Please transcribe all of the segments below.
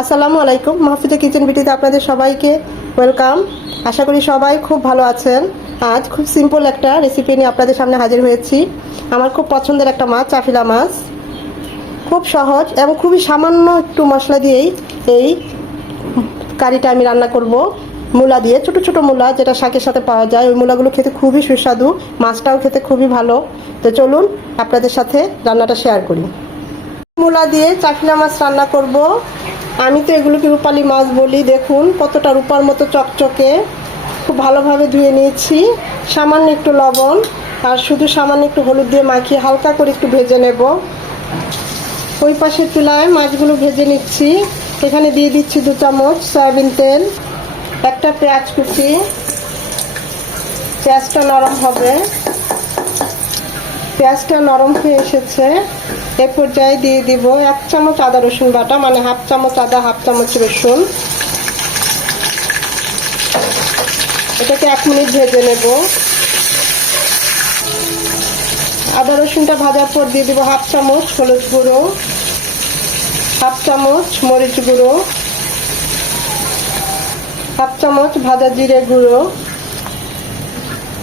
আসসালামু আলাইকুম। মাহফিজা কিচেন বিটিতে আপনাদের সবাইকে ওয়েলকাম। আশা করি সবাই খুব ভালো আছেন। আজ খুব সিম্পল একটা রেসিপি নিয়ে আপনাদের সামনে হাজির হয়েছি। আমার খুব পছন্দের একটা মাছ, চাফিলা মাছ। খুব সহজ এবং খুবই সামান্য একটু মশলা দিয়েই এই কারিটা আমি রান্না করব। মূলা দিয়ে, ছোট ছোট মূলা যেটা শাকের সাথে পাওয়া যায়, ওই মূলাগুলো খেতে খুবই সুস্বাদু। মাছটাও খেতে খুবই ভালো। তো চলুন আপনাদের সাথে রান্নাটা শেয়ার করি। মূলা দিয়ে চাকলা মাছ রান্না করব। আমি তো এগুলোকে রূপালি মাছ বলি, দেখুন কতটা রূপার মতো চকচকে। খুব ভালোভাবে ধুয়ে নিয়েছি, সামান্য একটু লবণ, আর শুধু সামান্য একটু হলুদ দিয়ে মাখিয়ে হালকা করে একটু ভেজে নেব। ওই পাশের চুলায় মাছগুলো ভেজে নিচ্ছি। এখানে দিয়ে দিচ্ছি দু চামচ সয়াবিন তেল, একটা পেঁয়াজ কুচি। পেঁয়াজটা নরম হবে। পেঁয়াজটা নরম হয়ে এসেছে। এ পর্যায়ে দিয়ে দিব এক চামচ আদা রসুন বাটা মানে হাফ চামচ আদা, হাফ চামচ রসুন। এটাকে এক মিনিট ভেজে নেব। আদা রসুনটা ভাজার পর দিয়ে দিব হাফ চামচ হলুদ গুঁড়ো, হাফ চামচ মরিচ গুঁড়ো, হাফ চামচ ভাজা জিরে গুঁড়ো।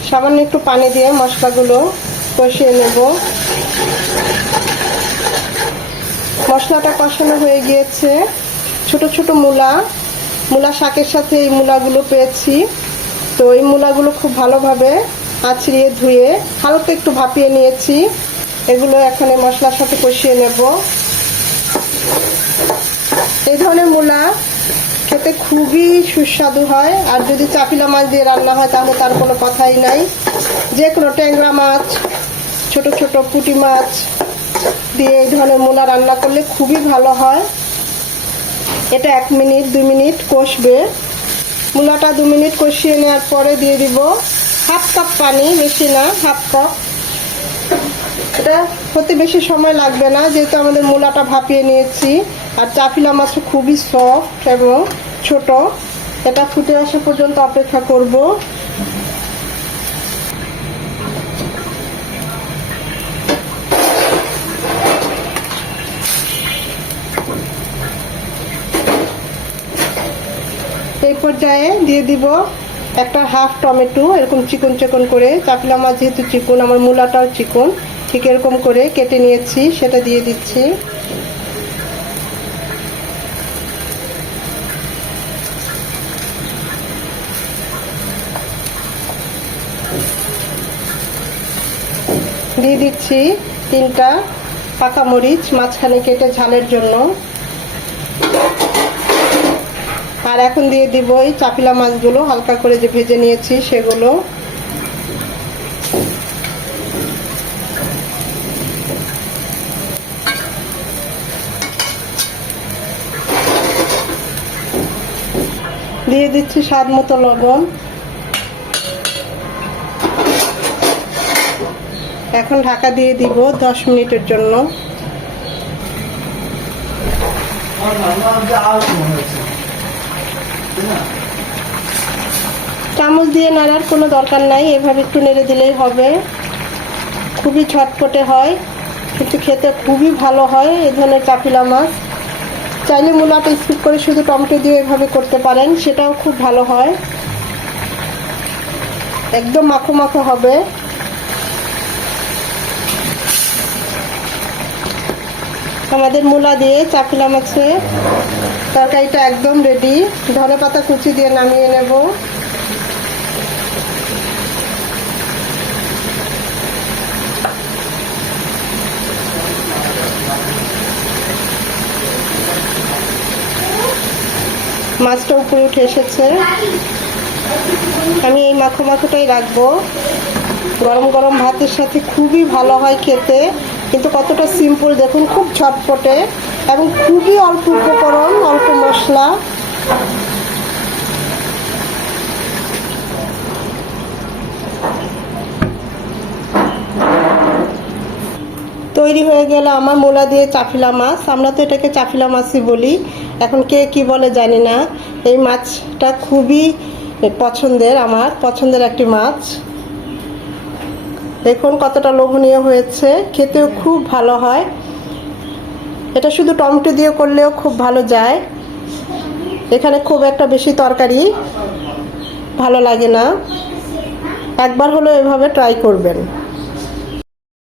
সামান্য একটু পানি দিয়ে মশলাগুলো কষিয়ে নেব। মশলাটা কষানো হয়ে গিয়েছে। ছোট ছোট মূলা। মূলা শাকের সাথে এই মূলাগুলো পেয়েছি। তো এই মূলাগুলো খুব ভালোভাবে আছড়িয়ে ধুয়ে হালকা একটু ভাপিয়ে নিয়েছি। এগুলো এখানে মশলার সাথে কষিয়ে নেব। এই ধরনের মূলা খেতে খুবই সুস্বাদু হয়। আর যদি চাপিলা মাছ দিয়ে রান্না হয়, তাহলে তার কোনো কথাই নাই। যে কোনো ট্যাংরা মাছ, ছোট ছোট পুঁটি মাছ দিয়ে এই ধরনের মূলা রান্না করলে খুবই ভালো হয়। এটা এক মিনিট, দুই মিনিট কষবে। মূলাটা দু মিনিট কষিয়ে নেওয়ার পরে দিয়ে দিব হাফ কাপ পানি, বেশি না, হাফ কাপ। এটা হতে বেশি সময় লাগবে না, যেহেতু আমাদের মূলাটা ভাপিয়ে নিয়েছি। আর চাপিলা মাছ খুবই সফট এবং ছোট। এটা ফুটে আসা পর্যন্ত অপেক্ষা করব। এই পর্যায়ে দিয়ে দিব একটা হাফ টমেটো, এরকম চিকন চিকন করে। চাপিলা মাছ যেহেতু চিকন, আমার মূলাটাও চিকন, ঠিক এরকম করে কেটে নিয়েছি, সেটা দিয়ে দিচ্ছি। দিয়ে দিচ্ছি তিনটা পাকা মরিচ মাঝখানে কেটে ঝালের জন্য। আর এখন দিয়ে দিব এই চাপিলা মাছগুলো, হালকা করে যে ভেজে নিয়েছি সেগুলো। দিয়ে দিচ্ছি স্বাদ মতো লবণ। এখন ঢাকা দিয়ে দিব দশ মিনিটের জন্য। চামচ দিয়ে নাড়ার কোনো দরকার নাই, এভাবে একটু নেড়ে দিলেই হবে। খুবই ছটপটে হয়, কিন্তু খেতে খুবই ভালো হয় এই ধরনের কাপিলা মাছ। চাইলে মূলাটা স্কিপ করে শুধু টমেটো দিয়ে এভাবে করতে পারেন, সেটাও খুব ভালো হয়। একদম মাখো মাখো হবে। আমাদের মূলা দিয়ে চাপিলা মাছে তরকারিটা একদম রেডি ধনে পাতা কুচি দিয়ে নামিয়ে নেব। মাছটা উপরে উঠে এসেছে। আমি এই মাখো মাখোটাই রাখব। গরম গরম ভাতের সাথে খুবই ভালো হয় খেতে। কিন্তু কতটা সিম্পল দেখুন, খুব ঝটপটে এবং খুবই অল্প উপকরণ, অল্প মশলা। তৈরি হয়ে গেল আমার মোলা দিয়ে চাফিলা মাছ। আমরা তো এটাকে চাফিলা মাছই বলি। এখন কে কি বলে জানি না। এই মাছটা খুবই পছন্দের আমার, পছন্দের একটি মাছ। দেখুন কতটা লোভনীয় হয়েছে। খেতেও খুব ভালো হয়। এটা শুধু টমেটো দিয়ে করলেও খুব ভালো যায়। এখানে খুব একটা বেশি তরকারি ভালো লাগে না। একবার হলো এভাবে ট্রাই করবেন।